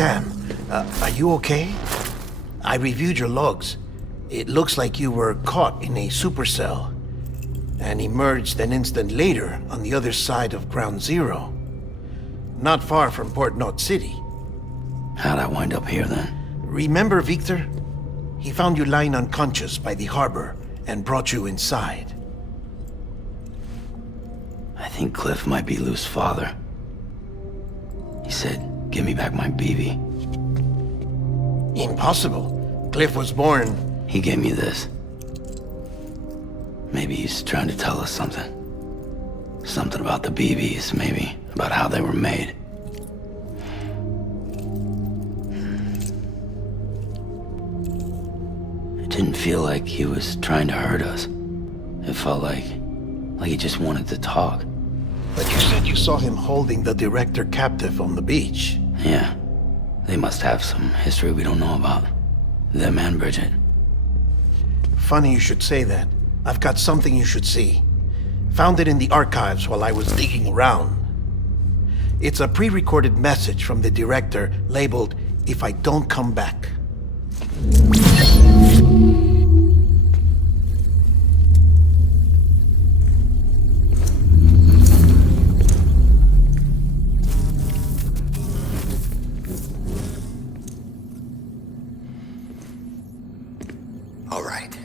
Sam, are you okay? I reviewed your logs. It looks like you were caught in a supercell and emerged an instant later on the other side of Ground Zero. Not far from Port Knot City. How'd I wind up here then? Remember Victor? He found you lying unconscious by the harbor and brought you inside. I think Cliff might be Lou's father. He said, give me back my BB. Impossible. Cliff was born... He gave me this. Maybe he's trying to tell us something. Something about the BBs, maybe. About how they were made. It didn't feel like he was trying to hurt us. It felt like he just wanted to talk. But you said you saw him holding the director captive on the beach. Yeah. They must have some history we don't know about. Them and Bridget. Funny you should say that. I've got something you should see. Found it in the archives while I was digging around. It's a pre-recorded message from the director labeled, "If I don't come back." All right.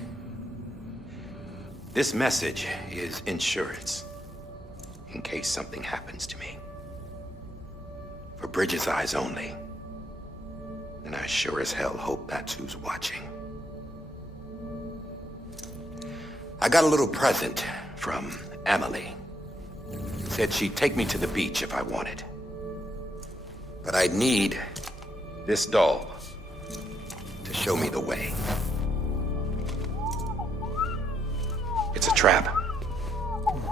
This message is insurance, in case something happens to me. For Bridget's eyes only. And I sure as hell hope that's who's watching. I got a little present from Emily. Said she'd take me to the beach if I wanted. But I'd need this doll to show me the way. It's a trap.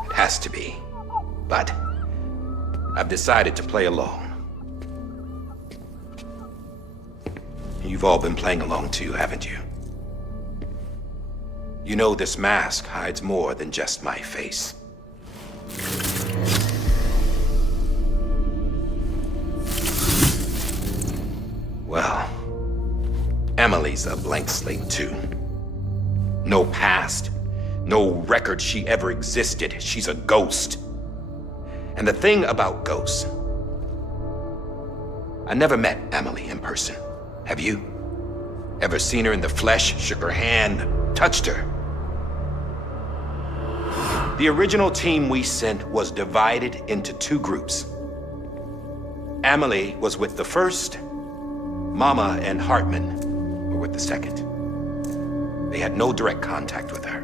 It has to be. But I've decided to play along. You've all been playing along too, haven't you? You know this mask hides more than just my face. Well, Emily's a blank slate too. No past. No record she ever existed. She's a ghost. And the thing about ghosts, I never met Emily in person. Have you? Ever seen her in the flesh, shook her hand, touched her? The original team we sent was divided into two groups. Emily was with the first. Mama and Hartman were with the second. They had no direct contact with her.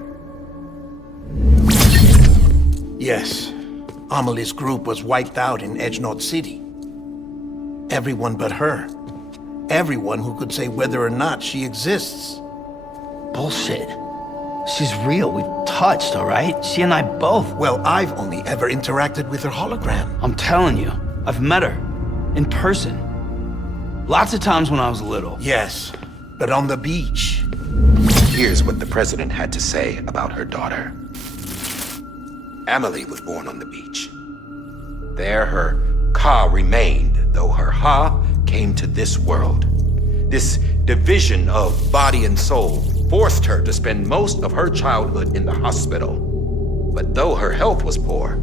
Yes. Amelie's group was wiped out in Edge Knot City. Everyone but her. Everyone who could say whether or not she exists. Bullshit. She's real. We've touched, all right? She and I both. Well, I've only ever interacted with her hologram. I'm telling you, I've met her. In person. Lots of times when I was little. Yes, but on the beach. Here's what the president had to say about her daughter. Emily was born on the beach. There her Ka remained, though her Ha came to this world. This division of body and soul forced her to spend most of her childhood in the hospital. But though her health was poor,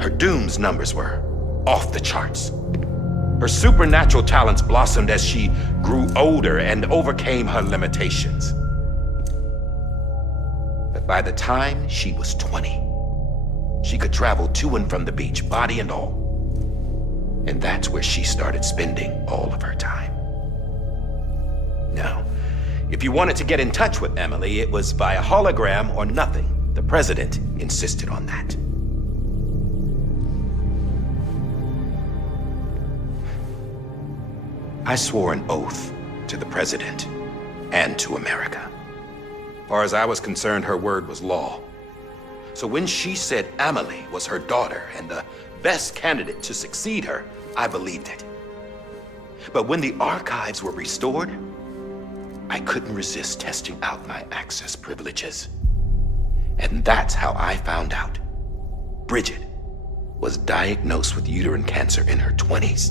her Doom's numbers were off the charts. Her supernatural talents blossomed as she grew older and overcame her limitations. But by the time she was 20, she could travel to and from the beach, body and all. And that's where she started spending all of her time. Now, if you wanted to get in touch with Emily, it was via hologram or nothing. The president insisted on that. I swore an oath to the president and to America. As far as I was concerned, her word was law. So when she said Emily was her daughter and the best candidate to succeed her, I believed it. But when the archives were restored, I couldn't resist testing out my access privileges. And that's how I found out Bridget was diagnosed with uterine cancer in her 20s.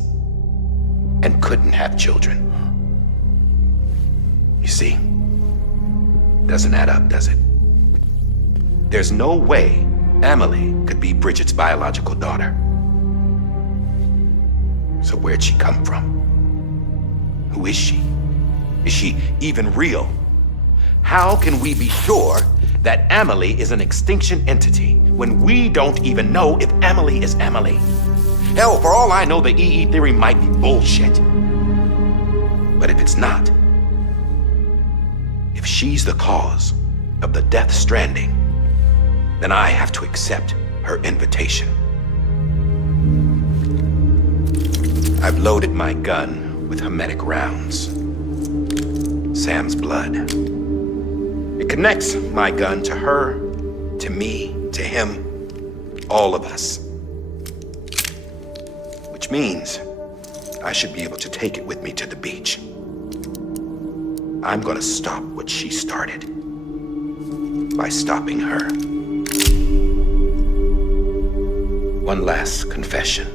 and couldn't have children. You see, doesn't add up, does it? There's no way Amelie could be Bridget's biological daughter. So where'd she come from? Who is she? Is she even real? How can we be sure that Amelie is an extinction entity when we don't even know if Amelie is Amelie? Hell, for all I know, the EE theory might be bullshit. But if it's not, if she's the cause of the Death Stranding, then I have to accept her invitation. I've loaded my gun with hermetic rounds. Sam's blood. It connects my gun to her, to me, to him, all of us. Which means I should be able to take it with me to the beach. I'm gonna stop what she started by stopping her. One last confession.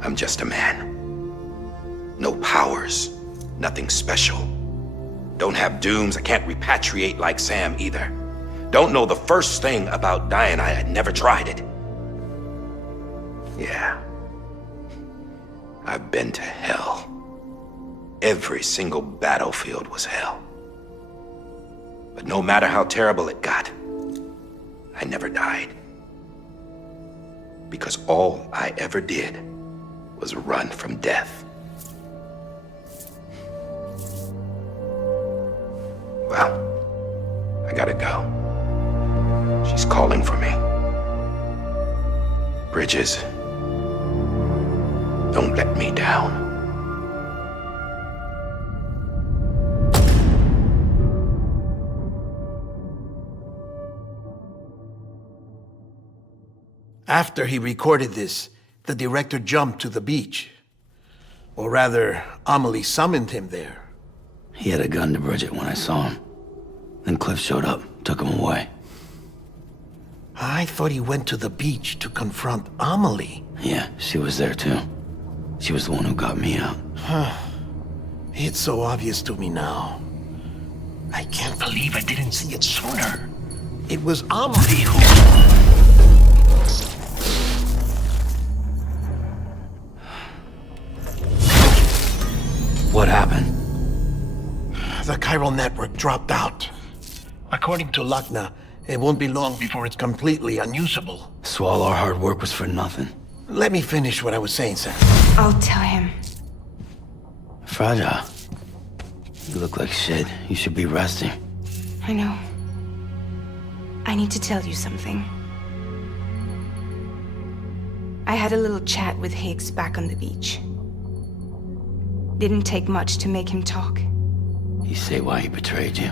I'm just a man. No powers, nothing special. Don't have dooms, I can't repatriate like Sam either. Don't know the first thing about dying, I had never tried it. Yeah. I've been to hell. Every single battlefield was hell. But no matter how terrible it got, I never died. Because all I ever did was run from death. Well, I gotta go. She's calling for me. Bridges, don't let me down. After he recorded this, the director jumped to the beach. Or rather, Amelie summoned him there. He had a gun to Bridget when I saw him. Then Cliff showed up, took him away. I thought he went to the beach to confront Amelie. Yeah, she was there too. She was the one who got me out. It's so obvious to me now. I can't believe I didn't see it sooner. It was Amelie who... What happened? The chiral network dropped out. According to Lachna, it won't be long before it's completely unusable. So all our hard work was for nothing. Let me finish what I was saying, Sam. I'll tell him. Fragile. You look like shit. You should be resting. I know. I need to tell you something. I had a little chat with Higgs back on the beach. Didn't take much to make him talk. You say why he betrayed you?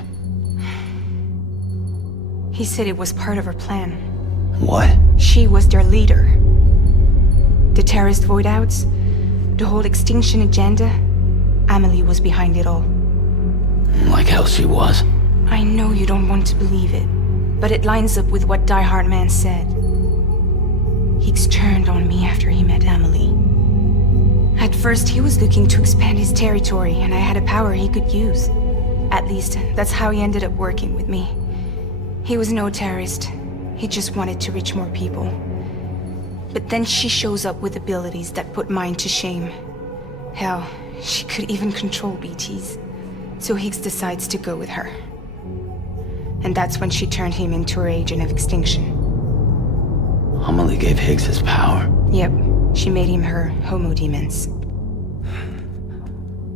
He said it was part of her plan. What? She was their leader. The terrorist void-outs, the whole extinction agenda, Amelie was behind it all. Like hell she was. I know you don't want to believe it, but it lines up with what Die Hard Man said. Higgs turned on me after he met Amelie. At first, he was looking to expand his territory, and I had a power he could use. At least, that's how he ended up working with me. He was no terrorist. He just wanted to reach more people. But then she shows up with abilities that put mine to shame. Hell, she could even control BTs. So Higgs decides to go with her. And that's when she turned him into her agent of extinction. Amelie gave Higgs his power. Yep, she made him her homo demons.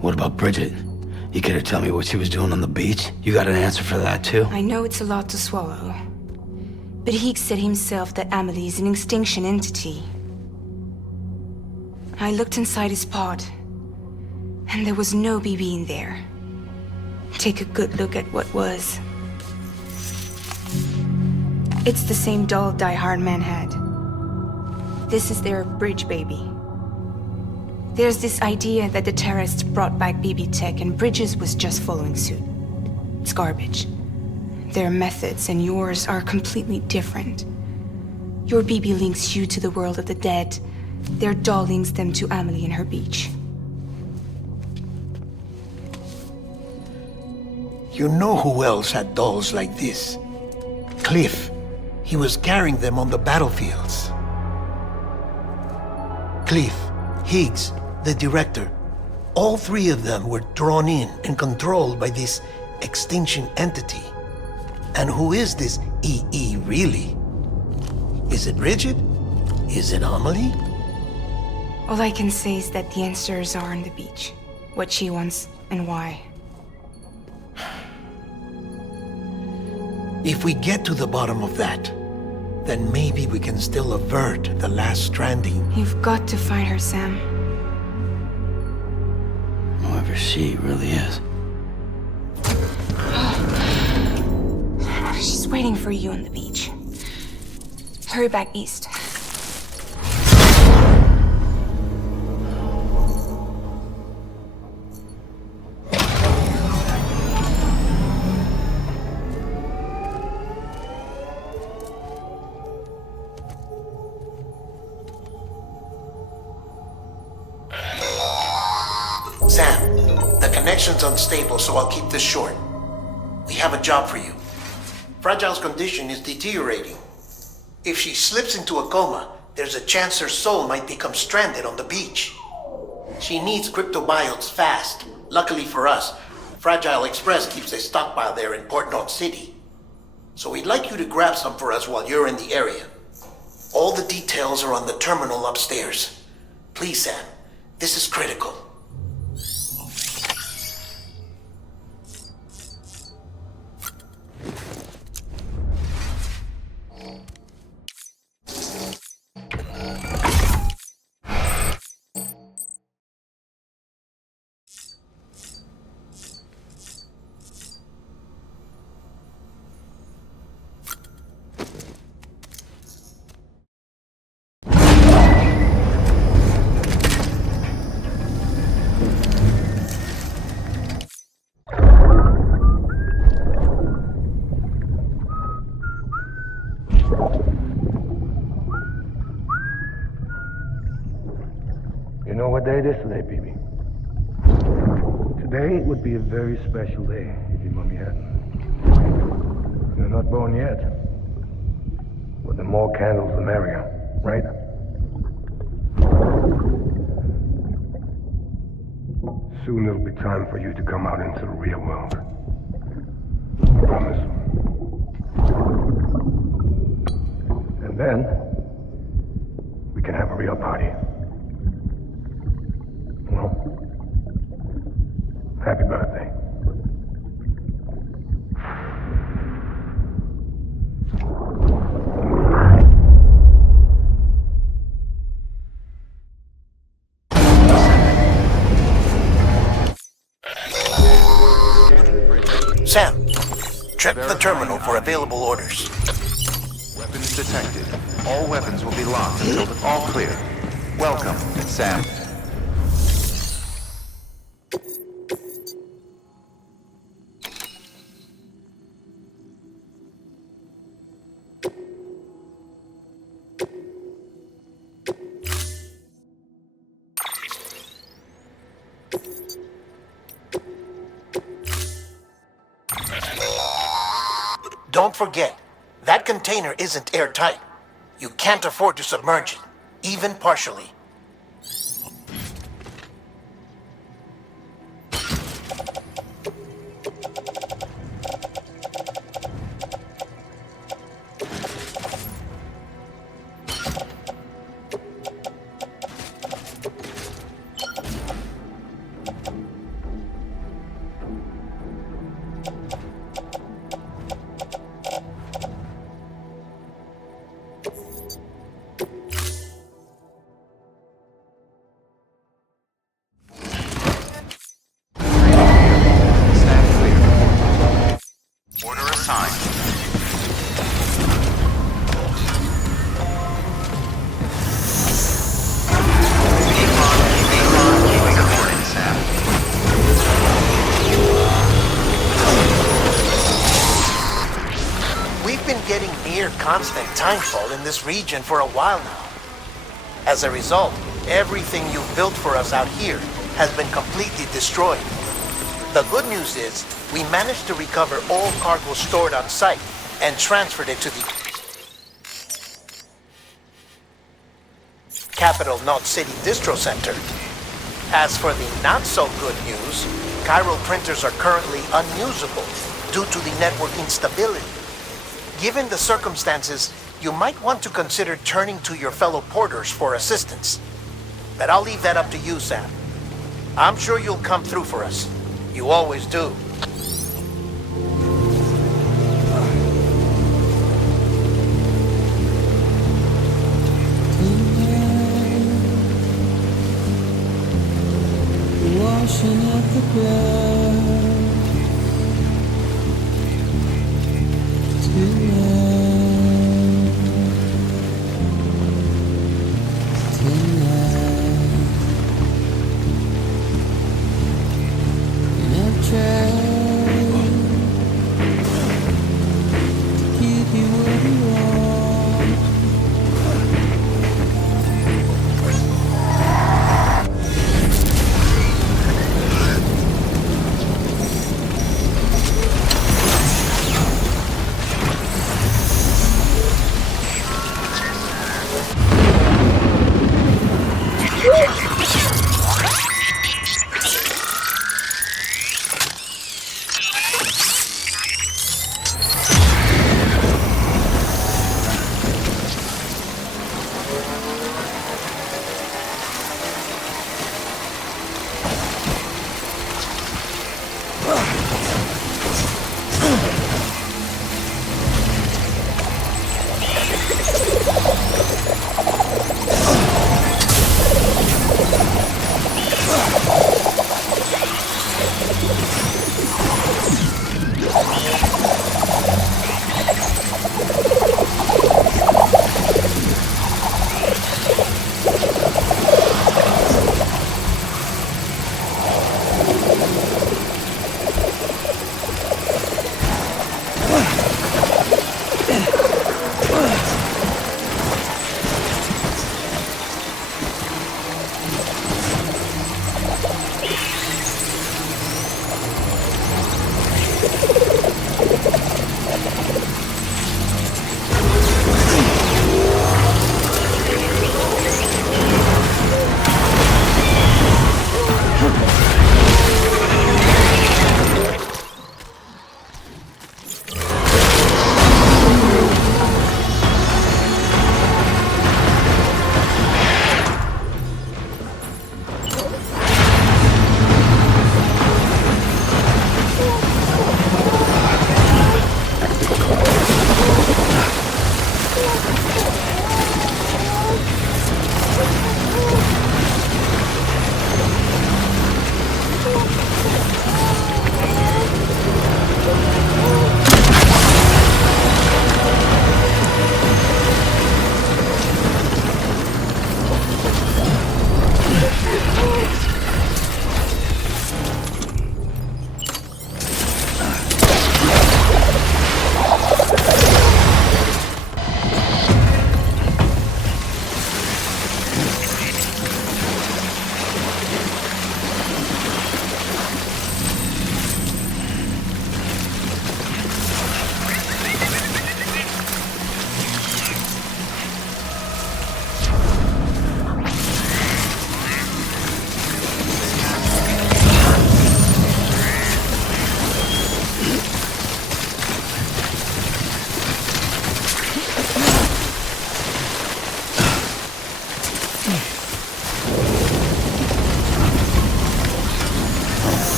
What about Bridget? You care to tell me what she was doing on the beach? You got an answer for that too? I know it's a lot to swallow. But Higgs said himself that Amelie is an extinction entity. I looked inside his pod, and there was no BB in there. Take a good look at what was. It's the same doll Die Hard Man had. This is their bridge baby. There's this idea that the terrorists brought back BB tech and Bridges was just following suit. It's garbage. Their methods and yours are completely different. Your BB links you to the world of the dead, Their doll links them to Amelie and her beach. You know who else had dolls like this? Cliff. He was carrying them on the battlefields. Cliff, Higgs, the director. All three of them were drawn in and controlled by this extinction entity. And who is this EE really? Is it Bridget? Is it Amelie? All I can say is that the answers are on the beach. What she wants and why. If we get to the bottom of that, then maybe we can still avert the last stranding. You've got to find her, Sam. Whoever she really is. She's waiting for you on the beach. Hurry back east. Sam, the connection's unstable, so I'll keep this short. We have a job for you. Fragile's condition is deteriorating. If she slips into a coma, there's a chance her soul might become stranded on the beach. She needs cryptobiotes fast. Luckily for us, Fragile Express keeps a stockpile there in Port North City. So we'd like you to grab some for us while you're in the area. All the details are on the terminal upstairs. Please, Sam, this is critical. You know what day it is today, BB? Today would be a very special day if your mommy hadn't. You're not born yet. But the more candles, the merrier, right? Soon it'll be time for you to come out into the real world. I promise. And then, we can have a real party. Well, happy birthday. Sam, check the terminal for available orders. Weapons detected. All weapons will be locked until all clear. Welcome, Sam. Don't forget, that container isn't airtight. You can't afford to submerge it, even partially. Order assigned. Keeping reporting, Sam. We've been getting near constant timefall in this region for a while now. As a result, everything you've built for us out here has been completely destroyed. The good news is, we managed to recover all cargo stored on site and transferred it to the Capital Knot City Distro Center. As for the not-so-good news, chiral printers are currently unusable due to the network instability. Given the circumstances, you might want to consider turning to your fellow porters for assistance. But I'll leave that up to you, Sam. I'm sure you'll come through for us. You always do. Washing up the ground tonight, and I've tried to keep you where you are.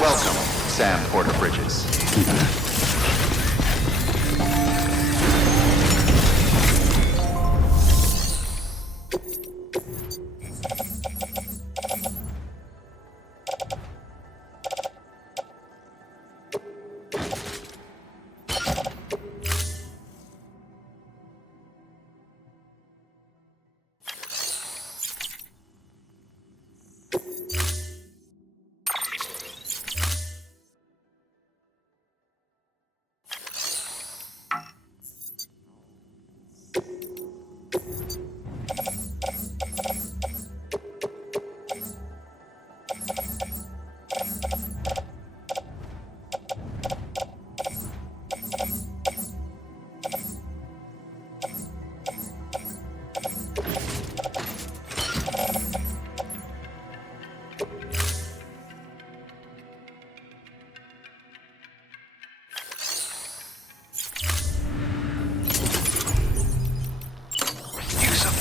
Welcome, Sam Porter Bridges.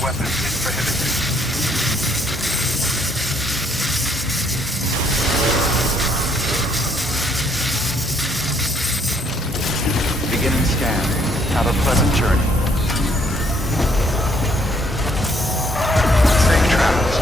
Weapons is prohibited. Beginning scan. Have a pleasant journey. Safe travels.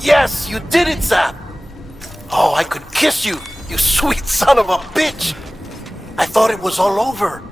Yes, you did it, Zap! Oh, I could kiss you, you sweet son of a bitch! I thought it was all over.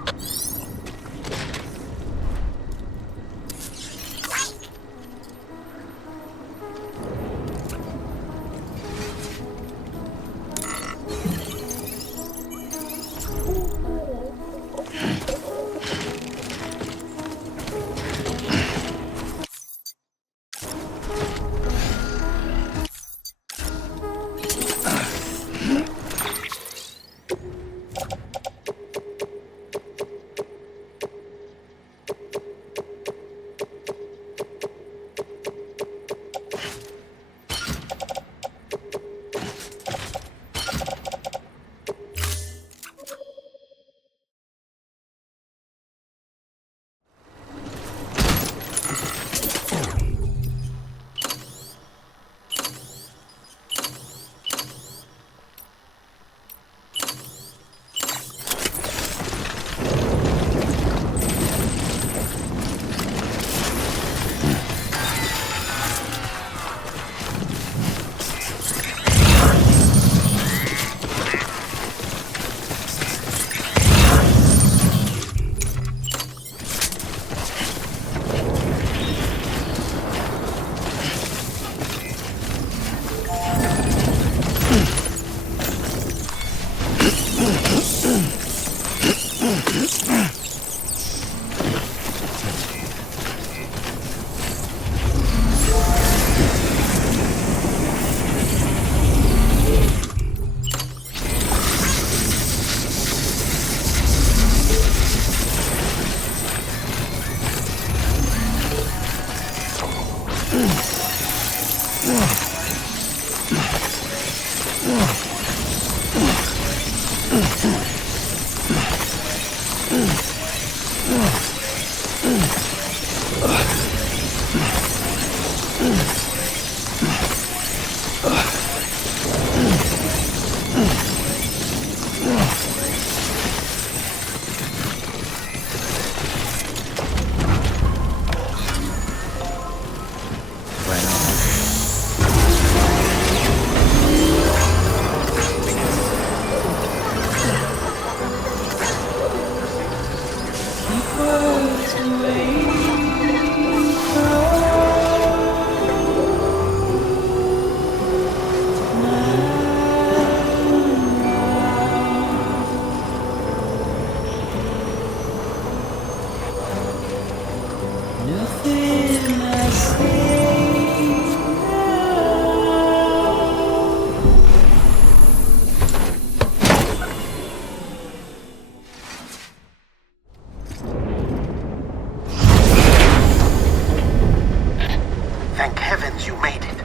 Thank heavens you made it.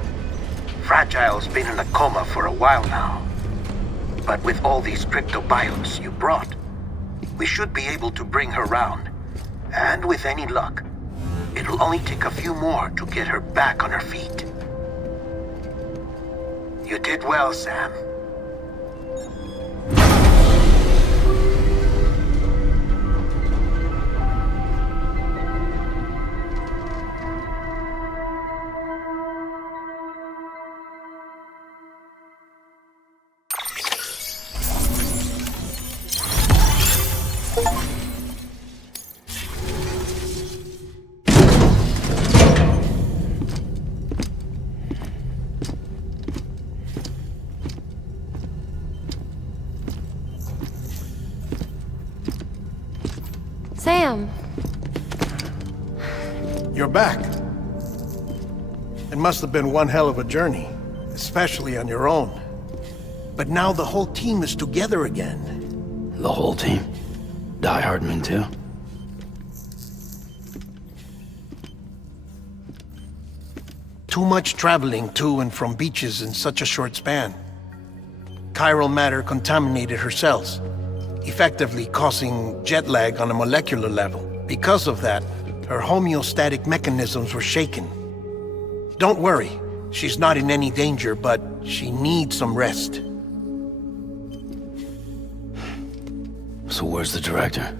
Fragile's been in a coma for a while now. But with all these cryptobiotes you brought, we should be able to bring her round. And with any luck, it'll only take a few more to get her back on her feet. You did well, Sam. Sam. You're back. It must have been one hell of a journey, especially on your own. But now the whole team is together again. The whole team? Die Hardman too? Too much traveling to and from beaches in such a short span. Chiral matter contaminated her cells, effectively causing jet lag on a molecular level. Because of that, her homeostatic mechanisms were shaken. Don't worry, she's not in any danger, but she needs some rest. So where's the director?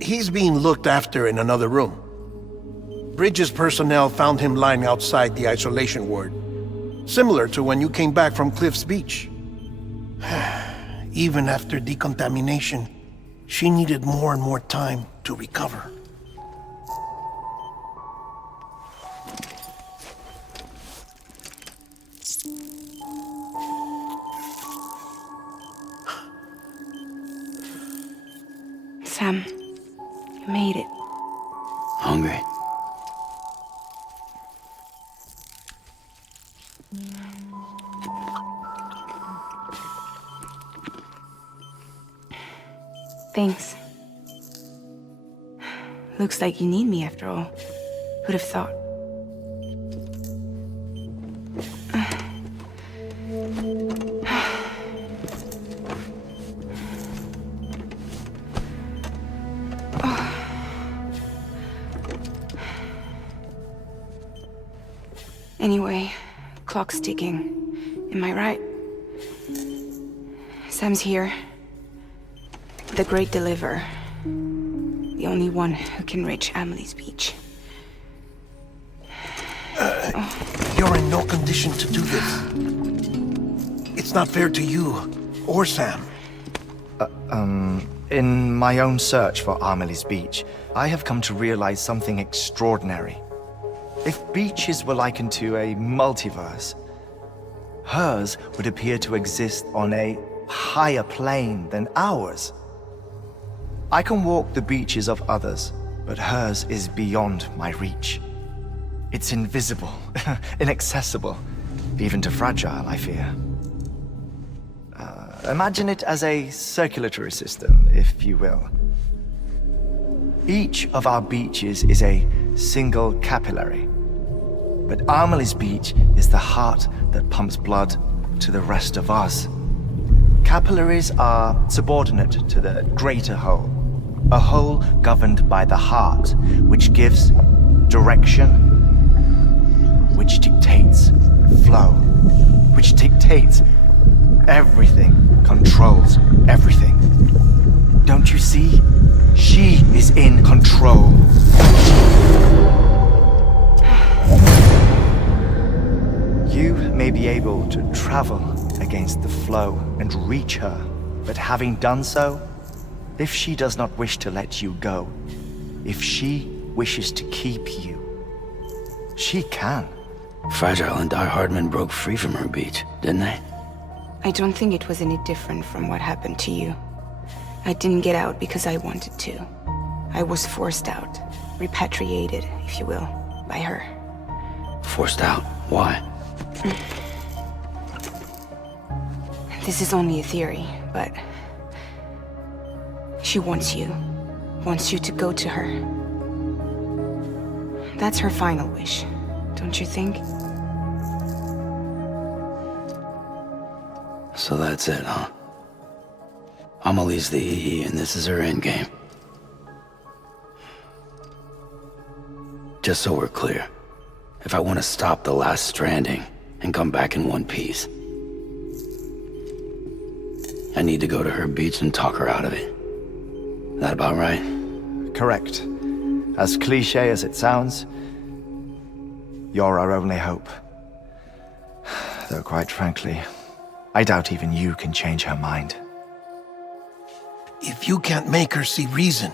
He's being looked after in another room. Bridges personnel found him lying outside the isolation ward. Similar to when you came back from Cliff's Beach. Even after decontamination, she needed more and more time to recover. Sam, you made it. Hungry? Thanks. Looks like you need me after all. Who'd have thought? Anyway, clock's ticking. Am I right? Sam's here. The Great Deliverer. The only one who can reach Amelie's Beach. You're in no condition to do this. It's not fair to you or Sam. In my own search for Amelie's Beach, I have come to realize something extraordinary. If beaches were likened to a multiverse, hers would appear to exist on a higher plane than ours. I can walk the beaches of others, but hers is beyond my reach. It's invisible, inaccessible, even to Fragile, I fear. Imagine it as a circulatory system, if you will. Each of our beaches is a single capillary, but Amelie's Beach is the heart that pumps blood to the rest of us. Capillaries are subordinate to the greater whole, a whole governed by the heart, which gives direction, which dictates flow, which dictates everything, controls everything. Don't you see? She is in control. You may be able to travel against the flow and reach her, but having done so, if she does not wish to let you go, if she wishes to keep you, she can. Fragile and Die Hardman broke free from her beach, didn't they? I don't think it was any different from what happened to you. I didn't get out because I wanted to. I was forced out, repatriated, if you will, by her. Forced out? Why? This is only a theory, but she wants you to go to her. That's her final wish, don't you think? So that's it, huh? Amelie's the EE, and this is her endgame. Just so we're clear, if I want to stop the last Stranding and come back in one piece, I need to go to her beach and talk her out of it. That about right? Correct. As cliche as it sounds, you're our only hope. Though quite frankly, I doubt even you can change her mind. If you can't make her see reason,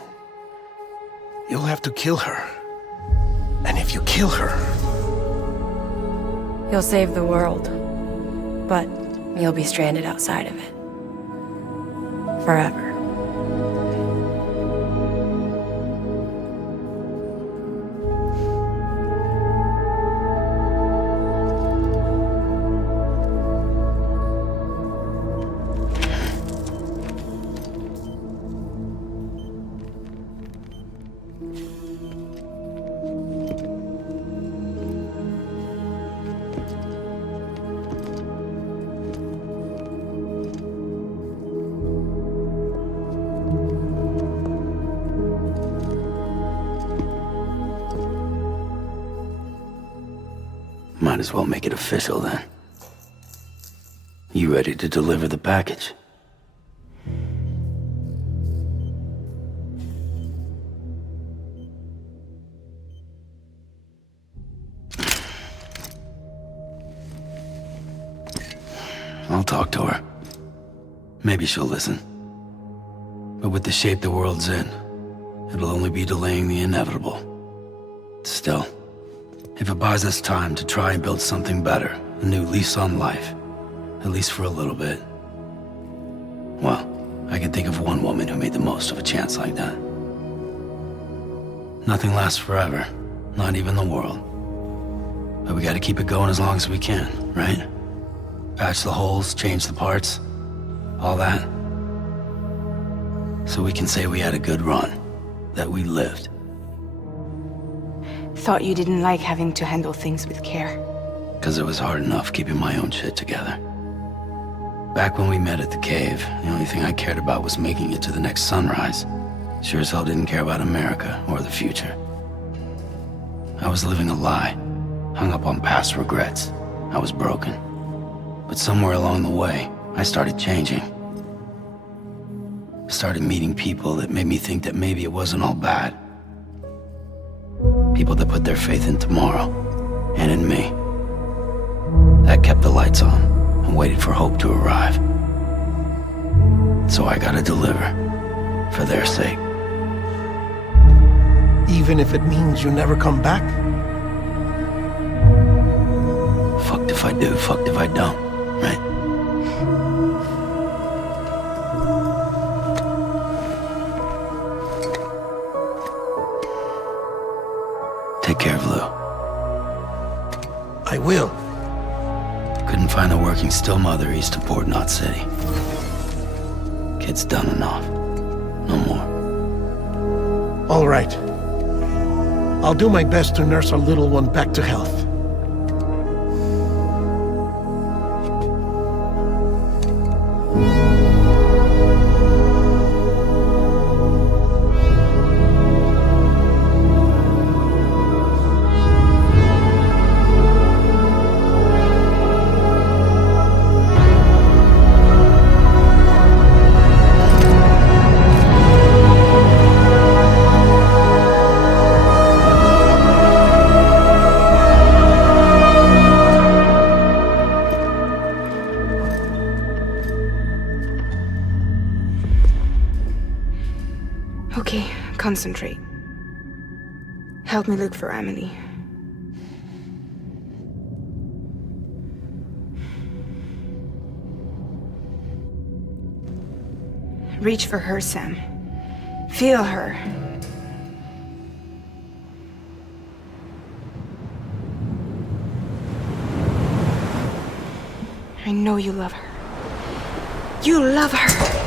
you'll have to kill her. And if you kill her... You'll save the world, but you'll be stranded outside of it. Forever. Might as well make it official then. You ready to deliver the package? I'll talk to her. Maybe she'll listen. But with the shape the world's in, it'll only be delaying the inevitable. Still, if it buys us time to try and build something better, a new lease on life, at least for a little bit, well, I can think of one woman who made the most of a chance like that. Nothing lasts forever, not even the world. But we gotta keep it going as long as we can, right? Patch the holes, change the parts, all that. So we can say we had a good run, that we lived. Thought you didn't like having to handle things with care. 'Cause it was hard enough keeping my own shit together. Back when we met at the cave, the only thing I cared about was making it to the next sunrise. Sure as hell didn't care about America or the future. I was living a lie, hung up on past regrets. I was broken. But somewhere along the way, I started changing. Started meeting people that made me think that maybe it wasn't all bad. People that put their faith in tomorrow, and in me. That kept the lights on, and waited for hope to arrive. So I gotta deliver, for their sake. Even if it means you never come back? Fucked if I do, fucked if I don't, right? Take care of Lou. I will. Couldn't find a working still mother east of Port Knot City. Kid's done enough. No more. All right. I'll do my best to nurse our little one back to health. Okay, concentrate. Help me look for Emily. Reach for her, Sam. Feel her. I know you love her. You love her!